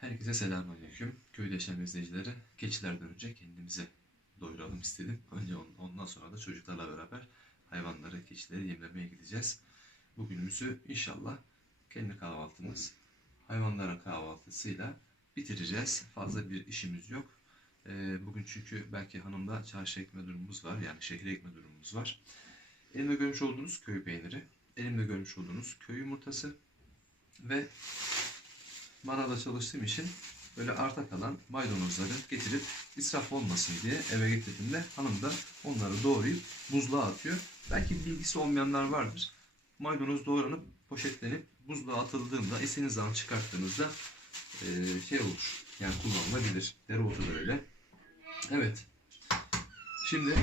Herkese selamünaleyküm. Köyde yaşayan izleyicilere keçilerden önce kendimize doyuralım istedim. Önce on- ondan sonra da çocuklarla beraber hayvanları, keçileri yemlemeye gideceğiz. Bugünümüzü inşallah kendi kahvaltımız, hayvanların kahvaltısıyla bitireceğiz. Fazla bir işimiz yok. Ee, bugün çünkü belki hanımda çarşı ekme durumumuz var. Yani şehre ekme durumumuz var. Elimde görmüş olduğunuz köy peyniri, elimde görmüş olduğunuz köy yumurtası ve manavda çalıştığım için böyle arta kalan maydanozları getirip israf olmasın diye eve getirdiğimde hanım da onları doğrayıp buzluğa atıyor. Belki bilgisi olmayanlar vardır. Maydanoz doğranıp poşetlenip buzluğa atıldığında istediğiniz zaman çıkarttığınızda eee, şey olur. Yani kullanılabilir. Dereotu da öyle. Evet. Şimdi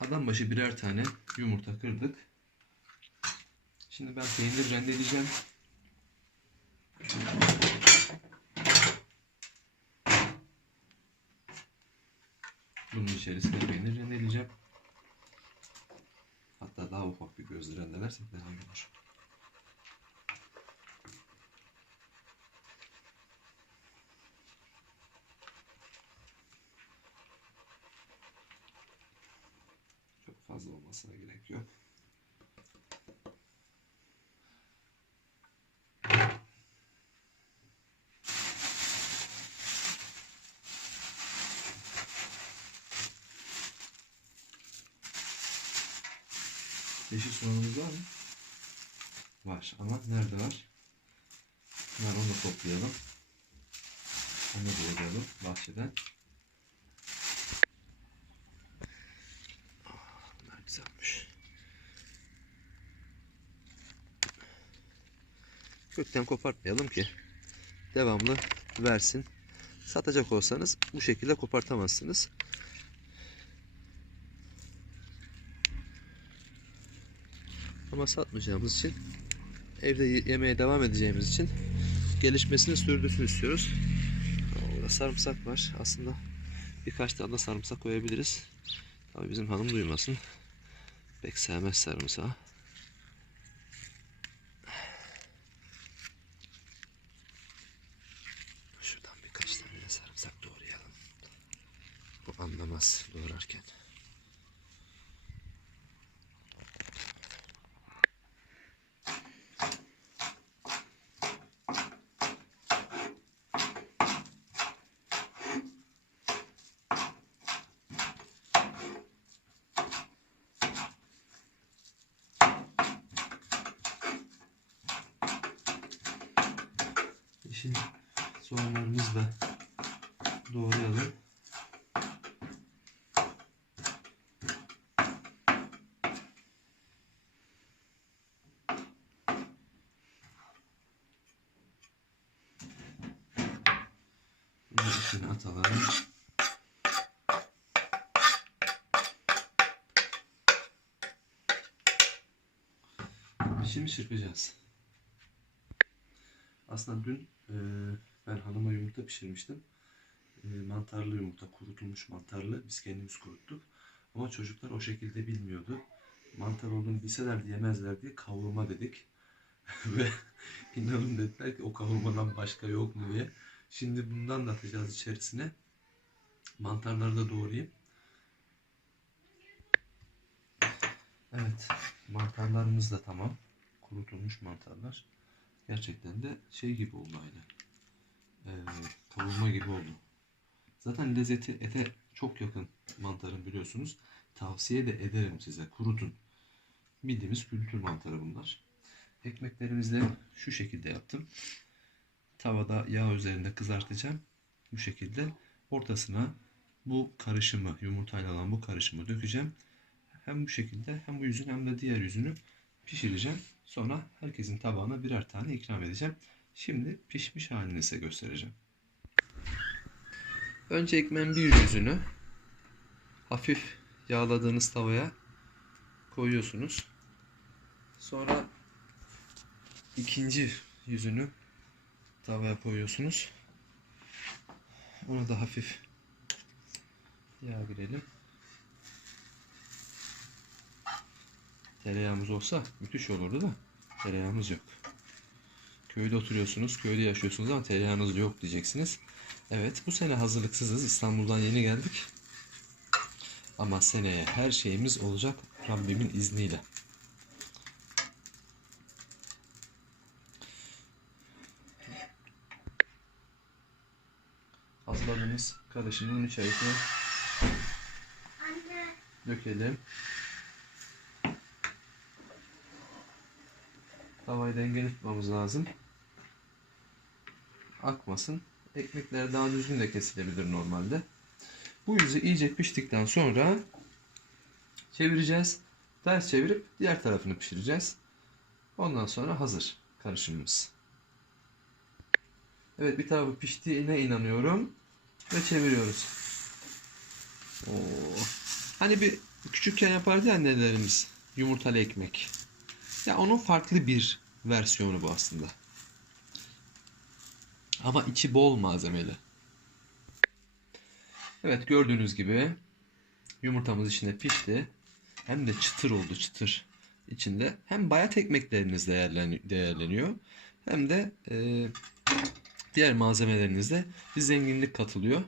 adam başı birer tane yumurta kırdık. Şimdi ben peynir rendeleyeceğim. Bunun içerisine peynir rendeleyeceğim. Hatta daha ufak bir gözle rendelersek daha iyi olur. Çok fazla olmasına gerek yok. Yeşil soğanımız var mı? Var ama nerede var? Var onu da toplayalım. Onu da alalım bahçeden. Ah, Bunlar güzelmiş. Kökten kopartmayalım ki devamlı versin. Satacak olsanız bu şekilde kopartamazsınız. Ama satmayacağımız için evde ye- yemeye devam edeceğimiz için gelişmesini sürdürsün istiyoruz. Burada sarımsak var. Aslında birkaç tane de sarımsak koyabiliriz. Tabii bizim hanım duymasın. Pek sevmez sarımsağı. Şuradan birkaç tane de sarımsak doğrayalım. Bu anlamaz doğrarken. Yeşil soğanlarımızı da doğrayalım. Bunu içine atalım. Şimdi çırpacağız. Aslında dün e, ben hanıma yumurta pişirmiştim. E, mantarlı yumurta, kurutulmuş mantarlı. Biz kendimiz kuruttuk. Ama çocuklar o şekilde bilmiyordu. Mantar olduğunu bilselerdi yemezler diye kavurma dedik. Ve inanın dediler ki o kavurmadan başka yok mu diye. Şimdi bundan da atacağız içerisine. Mantarları da doğrayayım. Evet. Mantarlarımız da tamam. Kurutulmuş mantarlar. Gerçekten de şey gibi oldu aynı. Ee, kavurma gibi oldu. Zaten lezzeti ete çok yakın mantarın biliyorsunuz. Tavsiye de ederim size. Kurutun. Bildiğimiz kültür mantarı bunlar. Ekmeklerimizle şu şekilde yaptım. Tavada yağ üzerinde kızartacağım. Bu şekilde ortasına bu karışımı, yumurtayla olan bu karışımı dökeceğim. Hem bu şekilde hem bu yüzünü hem de diğer yüzünü pişireceğim. Sonra herkesin tabağına birer tane ikram edeceğim. Şimdi pişmiş halini size göstereceğim. Önce ekmeğin bir yüzünü hafif yağladığınız tavaya koyuyorsunuz. Sonra ikinci yüzünü tavaya koyuyorsunuz. Ona da hafif yağ girelim. Tereyağımız olsa müthiş olurdu da tereyağımız yok. Köyde oturuyorsunuz, köyde yaşıyorsunuz ama tereyağınız yok diyeceksiniz. Evet, bu sene hazırlıksızız. İstanbul'dan yeni geldik. Ama seneye her şeyimiz olacak Rabbimin izniyle. Hazırladığımız karışımın içerisine Anne. dökelim. Tavayı dengeli tutmamız lazım. Akmasın. Ekmekler daha düzgün de kesilebilir normalde. Bu yüzü iyice piştikten sonra çevireceğiz. Ters çevirip diğer tarafını pişireceğiz. Ondan sonra hazır karışımımız. Evet bir tarafı piştiğine inanıyorum. Ve çeviriyoruz. Oo. Hani bir küçükken yapardı ya annelerimiz yumurtalı ekmek. Ya onun farklı bir versiyonu bu aslında. Ama içi bol malzemeli. Evet gördüğünüz gibi yumurtamız içinde pişti. Hem de çıtır oldu çıtır içinde. Hem bayat ekmekleriniz değerlen- değerleniyor. Hem de e, diğer malzemelerinizde bir zenginlik katılıyor.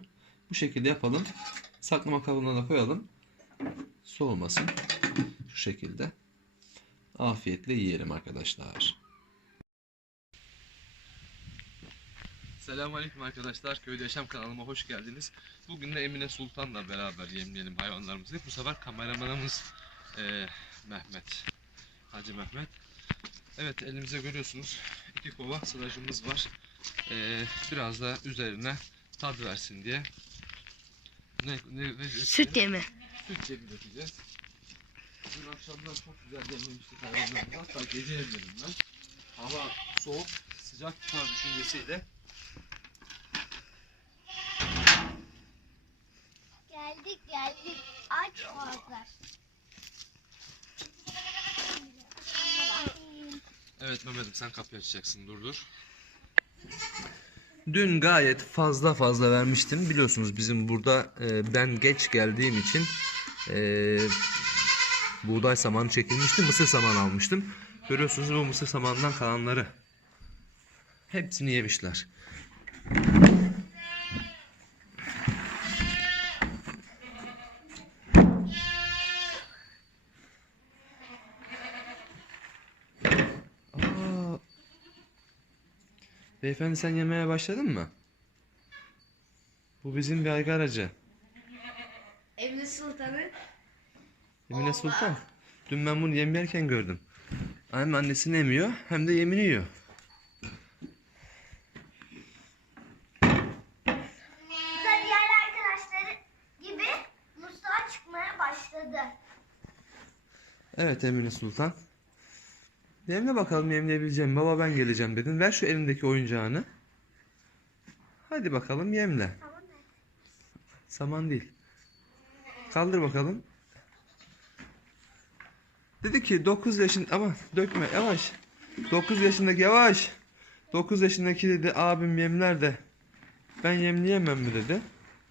Bu şekilde yapalım. Saklama kabına da koyalım. Soğumasın. Şu şekilde. Afiyetle yiyelim arkadaşlar. Selamünaleyküm arkadaşlar. Köyde Yaşam kanalıma hoş geldiniz. Bugün de Emine Sultan'la beraber yemleyelim hayvanlarımızı. Bu sefer kameramanımız eee, Mehmet. Hacı Mehmet. Evet elimize görüyorsunuz. iki kova sılacımız var. Eee, biraz da üzerine tad versin diye. Ne, ne, ne, Süt yemi. Süt yemi dökeceğiz. Dün akşamdan çok güzel demlemiştik hayvanlarımızı. Hatta gece yemledim ben. Hava soğuk, sıcak tutar düşüncesiyle. Geldik geldik. Aç ağızlar. Evet Mehmet'im sen kapıyı açacaksın dur dur. Dün gayet fazla fazla vermiştim. Biliyorsunuz bizim burada e, ben geç geldiğim için e, buğday samanı çekilmişti. Mısır samanı almıştım. Görüyorsunuz bu mısır samanından kalanları. Hepsini yemişler. Beyefendi sen yemeye başladın mı? Bu bizim bir aygaracı. Emre Sultan'ı Emine Sultan. Dün ben bunu yem yerken gördüm. Hem annesini emiyor hem de yemini yiyor. Diğer arkadaşları gibi musluğa çıkmaya başladı. Evet Emine Sultan. Yemle bakalım yemleyebileceğim. Baba ben geleceğim dedin. Ver şu elindeki oyuncağını. Hadi bakalım yemle. Saman değil. Kaldır bakalım. Dedi ki 9 yaşın ama dökme yavaş. 9 yaşındaki yavaş. 9 yaşındaki dedi abim yemler de ben yemleyemem mi dedi.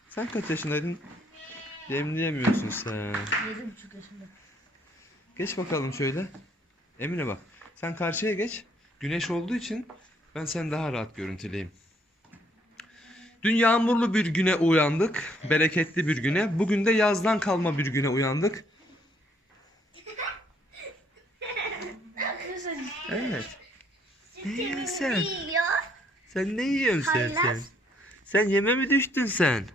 Sen kaç yaşındaydın? Yemleyemiyorsun sen. 7,5 yaşında. Geç bakalım şöyle. Emine bak. Sen karşıya geç. Güneş olduğu için ben seni daha rahat görüntüleyeyim. Dün yağmurlu bir güne uyandık. Bereketli bir güne. Bugün de yazdan kalma bir güne uyandık. Evet. Ne yiyorsun sen? Sen ne yiyorsun sen sen? Sen yeme mi düştün sen?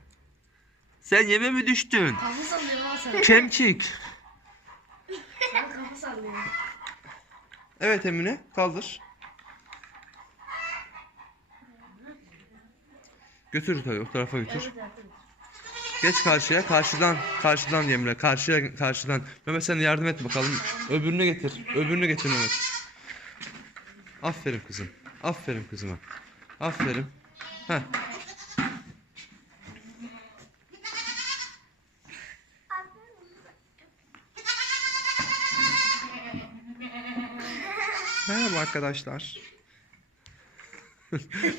Sen yeme mi düştün? Kafa sallıyor lan sen. Kemçik. Sen kafa sallıyor. Evet Emine kaldır. Götür tabii o tarafa götür. Geç karşıya. Karşıdan karşıdan Yemre. Karşıya karşıdan. Mehmet sen yardım et bakalım. Öbürünü getir. Öbürünü getir Mehmet. Aferin kızım. Aferin kızıma. Aferin. Heh. Arkadaşlar.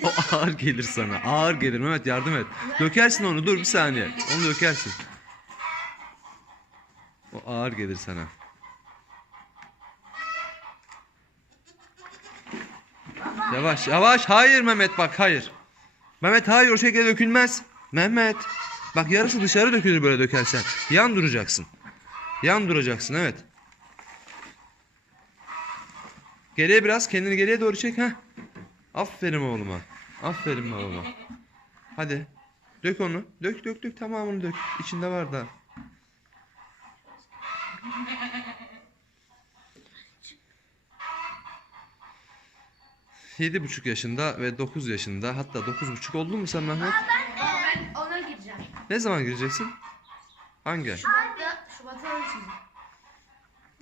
o ağır gelir sana. Ağır gelir. Mehmet yardım et. Dökersin onu. Dur bir saniye. Onu dökersin. O ağır gelir sana. Yavaş yavaş. Hayır Mehmet bak hayır. Mehmet hayır o şekilde dökülmez. Mehmet. Bak yarısı dışarı dökülür böyle dökersen. Yan duracaksın. Yan duracaksın evet. Geriye biraz kendini geriye doğru çek ha. Aferin oğluma. Aferin oğluma. Hadi. Dök onu. Dök dök dök tamamını dök. İçinde var da. Yedi buçuk yaşında ve 9 yaşında hatta dokuz buçuk oldun mu sen Mehmet? Ama ben ona gireceğim. Ne zaman gireceksin? Hangi? ay?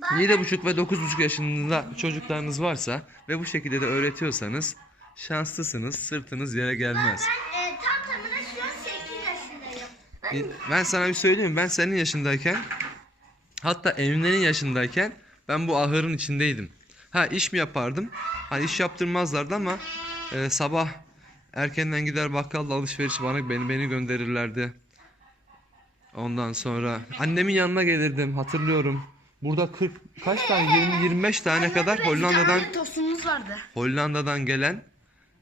7,5 ve 9,5 yaşında çocuklarınız varsa ve bu şekilde de öğretiyorsanız şanslısınız. Sırtınız yere gelmez. Ben, e, tam tamına şu an 8 yaşındayım. Ben... ben sana bir söyleyeyim. Ben senin yaşındayken hatta Emine'nin yaşındayken ben bu ahırın içindeydim. Ha iş mi yapardım? Hani iş yaptırmazlardı ama e, sabah erkenden gider bakkalla alışveriş bana beni beni gönderirlerdi. Ondan sonra annemin yanına gelirdim hatırlıyorum. Burada 40 kaç tane 20 25 tane kadar Hollanda'dan vardı. Hollanda'dan gelen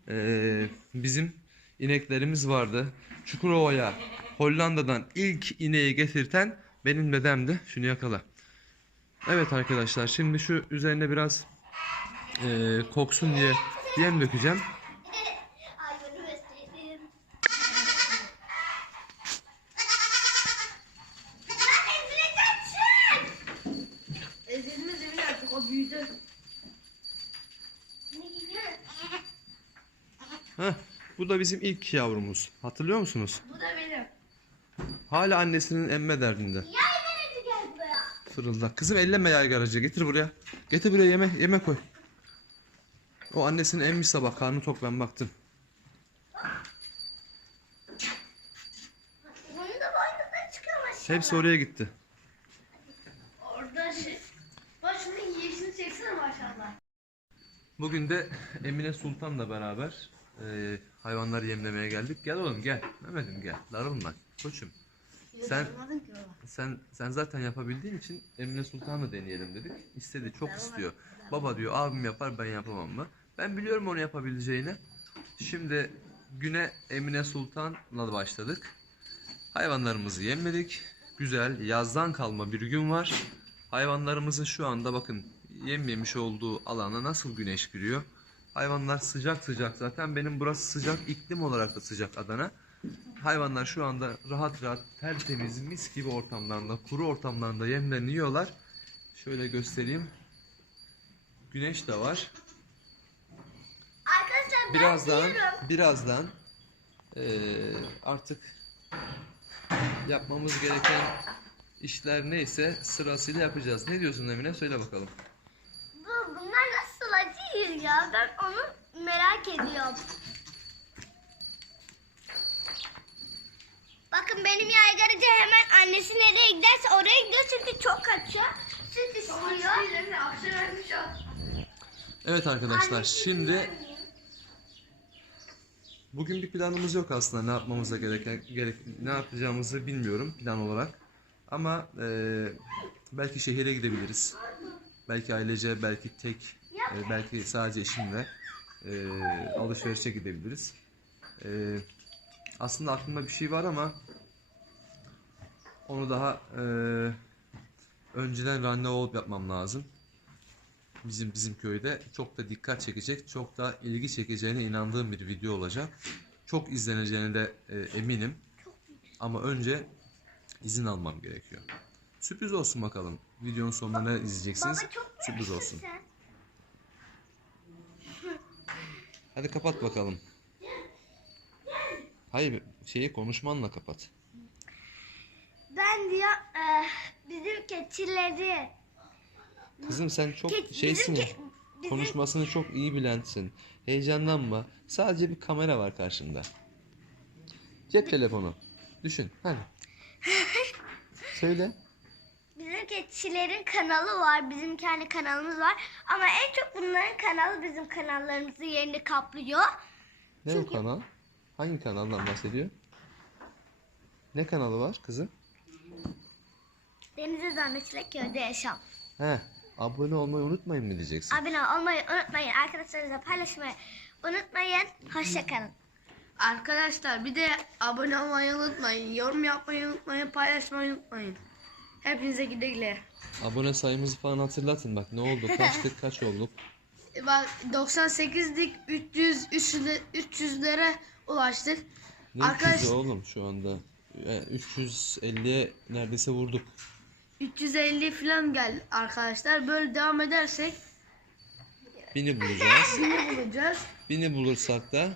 eee, bizim ineklerimiz vardı. Çukurova'ya Hollanda'dan ilk ineği getirten benim dedemdi. Şunu yakala. Evet arkadaşlar şimdi şu üzerine biraz eee, koksun diye yem dökeceğim. Hayvanı besledim. Ben ezileceğim. Ezilmez emin artık o büyüdü. Ne gidiyor? Heh, bu da bizim ilk yavrumuz. Hatırlıyor musunuz? Bu da benim. Hala annesinin emme derdinde. Yay neresi geldi buraya? Fırıldak. Kızım elleme yaygaracı. Getir buraya. Getir buraya yeme, yeme koy. O annesinin emmiş sabah. Karnı tok ben baktım. Bunun da boynundan çıkıyor maşallah. Hepsi oraya gitti. Orada şey. Bak şunun yeşilini çeksene maşallah. Bugün de Emine Sultan'la beraber e, hayvanları yemlemeye geldik. Gel oğlum gel. Mehmet'im gel. Darılma. Koçum. Sen-. Sen sen zaten yapabildiğin için Emine Sultan'la deneyelim dedik. İstedi, çok istiyor. Baba diyor abim yapar ben yapamam mı? Ben biliyorum onu yapabileceğini. Şimdi güne Emine Sultan'la başladık. Hayvanlarımızı yemledik. Güzel yazdan kalma bir gün var. Hayvanlarımızın şu anda bakın yem yemiş olduğu alana nasıl güneş giriyor. Hayvanlar sıcak sıcak zaten benim burası sıcak iklim olarak da sıcak Adana. Hayvanlar şu anda rahat rahat tertemiz mis gibi ortamlarında kuru ortamlarında yemlerini yiyorlar. Şöyle göstereyim. Güneş de var. Arkadaşlar ben Birazdan diyorum. birazdan eee, artık yapmamız gereken işler neyse sırasıyla yapacağız. Ne diyorsun Emine? Söyle bakalım. Bu, bunlar nasıl acı ya? Ben onu merak ediyorum. Bakın benim yaygarıcı hemen annesi nereye giderse oraya gidiyor çünkü çok kaçıyor. Süt istiyor. Evet arkadaşlar Annesi şimdi. Bugün bir planımız yok aslında ne yapmamıza gereken gerek ne yapacağımızı bilmiyorum plan olarak. Ama eee, belki şehire gidebiliriz. Belki ailece, belki tek, e, belki sadece eşimle eee, alışverişe gidebiliriz. Eee, aslında aklımda bir şey var ama onu daha eee, önceden randevu yapmam lazım bizim bizim köyde çok da dikkat çekecek, çok da ilgi çekeceğine inandığım bir video olacak. Çok izleneceğine de e, eminim. Ama önce izin almam gerekiyor. Sürpriz olsun bakalım. Videonun sonunda ne izleyeceksiniz? Baba çok Sürpriz olsun. sen. Hadi kapat bakalım. Hayır, şeyi konuşmanla kapat. Ben diyor eh, bizim keçileri Kızım sen çok Ke- şeysin ya. bizim- Konuşmasını çok iyi bilensin. Heyecanlanma. Sadece bir kamera var karşında. Cep telefonu. Düşün. Hadi. Söyle. Bizim keçilerin kanalı var. Bizim kendi kanalımız var. Ama en çok bunların kanalı bizim kanallarımızın yerini kaplıyor. Ne o kanal? Hangi kanaldan bahsediyor? Ne kanalı var kızım? Denizli Zannetçilik Köyde Yaşam. He. Abone olmayı unutmayın mı diyeceksin? Abone olmayı unutmayın. Arkadaşlarınızla paylaşmayı unutmayın. Hoşçakalın. Arkadaşlar bir de abone olmayı unutmayın. Yorum yapmayı unutmayın. Paylaşmayı unutmayın. Hepinize güle güle. Abone sayımızı falan hatırlatın bak ne oldu kaçtık kaç olduk. E Bak 98'lik 300 300'lere 300'lere ulaştık. Ne Arkadaş- 300'ü oğlum şu anda. Yani 350'ye neredeyse vurduk. 350 falan geldi arkadaşlar. Böyle devam edersek Bini bulacağız. ne bulacağız? Bini bulursak da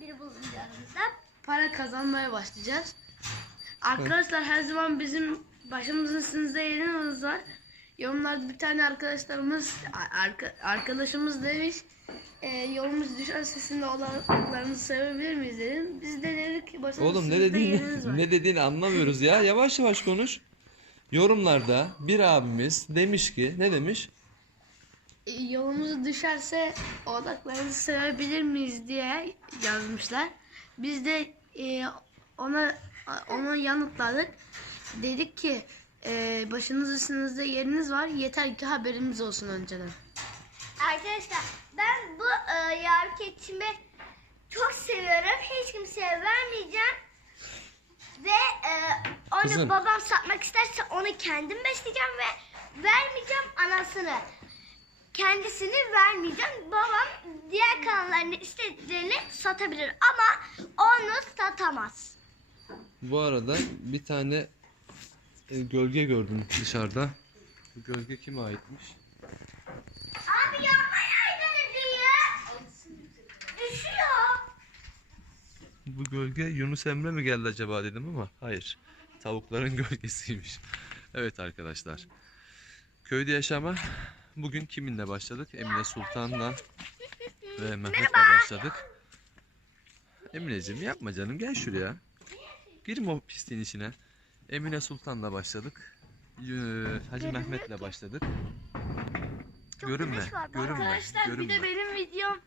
Biri bulunacağımızda. Para kazanmaya başlayacağız. Arkadaşlar her zaman bizim başımızın üstünde yerimiz var. Yorumlarda bir tane arkadaşlarımız arka- arkadaşımız demiş e, yolumuz düşen sesinde olanlarınızı sevebilir miyiz dedim. Biz de dedik ki başımızın Oğlum ne dediğini ne dediğini anlamıyoruz ya. Yavaş yavaş konuş. Yorumlarda bir abimiz demiş ki ne demiş? E, yolumuz düşerse odaklarınızı sevebilir miyiz diye yazmışlar. Biz de e, ona ona yanıtladık. Dedik ki e, başınız üstünüzde yeriniz var. Yeter ki haberimiz olsun önceden. Arkadaşlar ben bu e, yavru keçimi çok seviyorum. Hiç kimseye vermeyeceğim. Ve e, onu Kızım. babam satmak isterse onu kendim besleyeceğim ve vermeyeceğim anasını. Kendisini vermeyeceğim. Babam diğer kanallarını istediklerini satabilir ama onu satamaz. Bu arada bir tane e, gölge gördüm dışarıda. Bu gölge kime aitmiş? Abi yapmayaydınız diye. Düşüyor. Bu gölge Yunus Emre mi geldi acaba dedim ama hayır. Tavukların gölgesiymiş. Evet arkadaşlar. Köyde yaşama bugün kiminle başladık? Emine Sultan'la ve Mehmet'le başladık. Emineciğim yapma canım gel şuraya. Girme o pisliğin içine. Emine Sultan'la başladık. Ee, Hacı Mehmet'le başladık. Çok Görünme, var görünme, Arkadaşlar bir görünme. de benim videom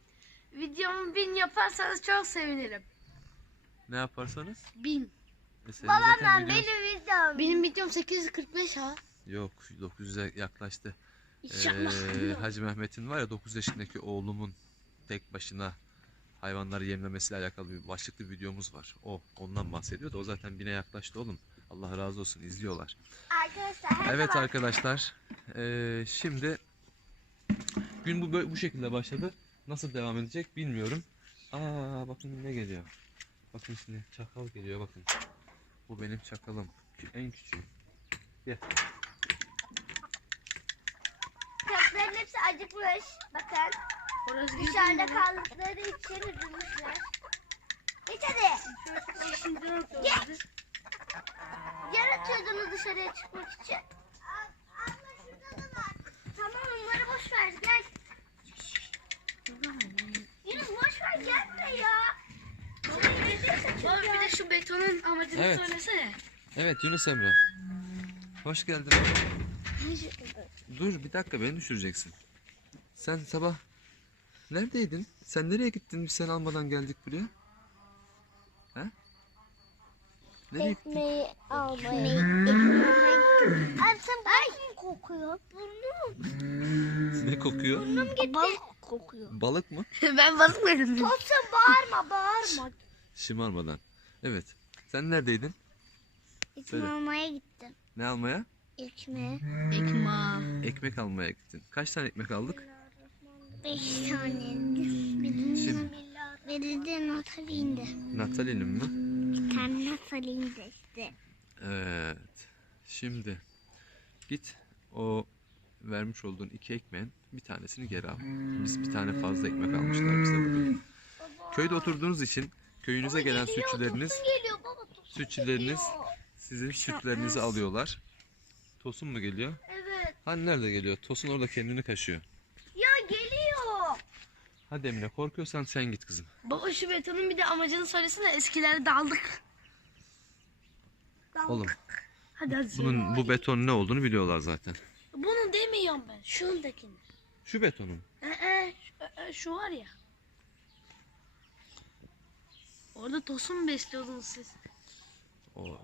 videomu bin yaparsanız çok sevinirim. Ne yaparsanız? Bin. Mesela zaten Babamla videomuz- benim videom. Benim videom 845 ha. Yok 900'e yaklaştı. Ee, Hacı Mehmet'in var ya 9 yaşındaki oğlumun tek başına hayvanları yemlemesiyle alakalı bir başlıklı bir videomuz var. O ondan bahsediyor da o zaten bine yaklaştı oğlum. Allah razı olsun izliyorlar. Arkadaşlar Evet zaman arkadaşlar. ee, şimdi gün bu bu şekilde başladı. Nasıl devam edecek bilmiyorum. Aa bakın ne geliyor. Bakın şimdi çakal geliyor bakın. Bu benim çakalım. En küçüğü. Gel. köpeklerin hepsi acıkmış. Bakın Orası dışarıda kaldıkları için üzülmüşler. Geç hadi. Geç. Yaratıyordunuz dışarıya çıkmak için. Tamam onları boş ver gel. Yunus boş ver gel buraya. Baba yiyeceksin Baba bir de şu betonun amacını Evet. söylesene. Evet Yunus Emre. Hoş geldin. Dur bir dakika beni düşüreceksin. Sen sabah neredeydin? Sen nereye gittin? Biz seni almadan geldik buraya. He? Nereye? Ekmeği almaya ekmeği. Abi sen burnun kokuyor. Burnum. Ne kokuyor? Burnum gitti. Balık kokuyor. Balık mı? ben balık mıydım? Olsa bağırma bağırma. Şımarmadan. Evet. Sen neredeydin? Ekmeği Söyle. almaya gittim. Ne almaya? Ekmeği. Ekmağım. Ekmek almaya gittin. Kaç tane ekmek aldık? Beş tane. Birinde, Şimdi. birinde Natalie'ndi. Natalie'nin mi? Bir tane işte. Evet. Şimdi git o vermiş olduğun iki ekmeğin bir tanesini geri al. Biz bir tane fazla ekmek almışlar bize bugün. Köyde oturduğunuz için köyünüze gelen sütçüleriniz geliyor baba sütçüleriniz sizin sütlerinizi alıyorlar. Tosun mu geliyor? Evet. Hani nerede geliyor? Tosun orada kendini kaşıyor. Hadi Emine korkuyorsan sen git kızım. Baba şu betonun bir de amacını söylesene. Eskilerde daldık. Oğlum Hadi hadi. bunun bu beton ne olduğunu biliyorlar zaten. Bunu demiyorum ben. Şundakini. Şu betonun. Ee, şu, e, şu var ya. Orada tosun besliyordunuz siz. O,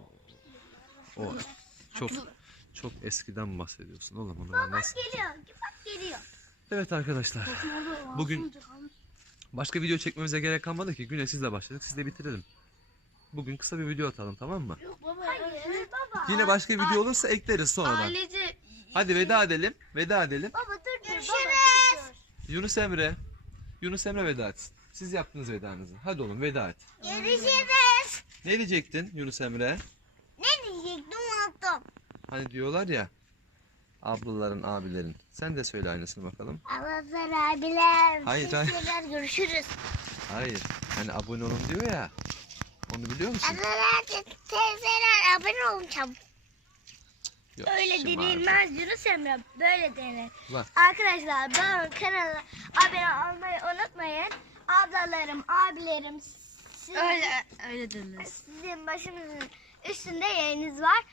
o çok çok eskiden bahsediyorsun oğlum ben nasıl? Geliyor. Bak geliyor. Evet arkadaşlar. Bugün-. Başka video çekmemize gerek kalmadı ki. Güne sizle başladık. Siz de bitirelim. Bugün kısa bir video atalım tamam mı? Yok baba. Hayır baba. Yine başka video olursa ekleriz sonradan. Ailece Hadi veda edelim. Veda edelim. Baba dur dur. Görüşürüz. Yunus Emre. Yunus Emre veda etsin. Siz yaptınız vedanızı. Hadi oğlum veda et. Görüşürüz. Ne diyecektin Yunus Emre? Ne diyecektim unuttum. Hani diyorlar ya ablaların, abilerin. Sen de söyle aynısını bakalım. Ablalar abiler. Hayır, hayır. Sizler görüşürüz. Hayır. Hani abone olun diyor ya. Onu biliyor musun? Ablalar teyzeler abone olun çabuk. Yok, Öyle denilmez Yunus Emre. Böyle denir. Lan. Arkadaşlar babamın kanalına abone olmayı unutmayın. Ablalarım, abilerim sizin, öyle öyle denmez. sizin başımızın üstünde yeriniz var.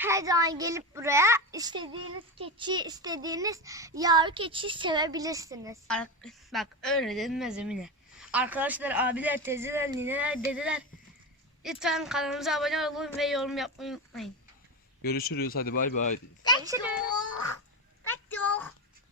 Her zaman gelip buraya istediğiniz keçi, istediğiniz yavru keçi sevebilirsiniz. Ar- Bak öyle denmez Emine. Arkadaşlar, abiler, teyzeler, nineler, dedeler. Lütfen kanalımıza abone olun ve yorum yapmayı unutmayın. Görüşürüz. Hadi bay bay. Görüşürüz.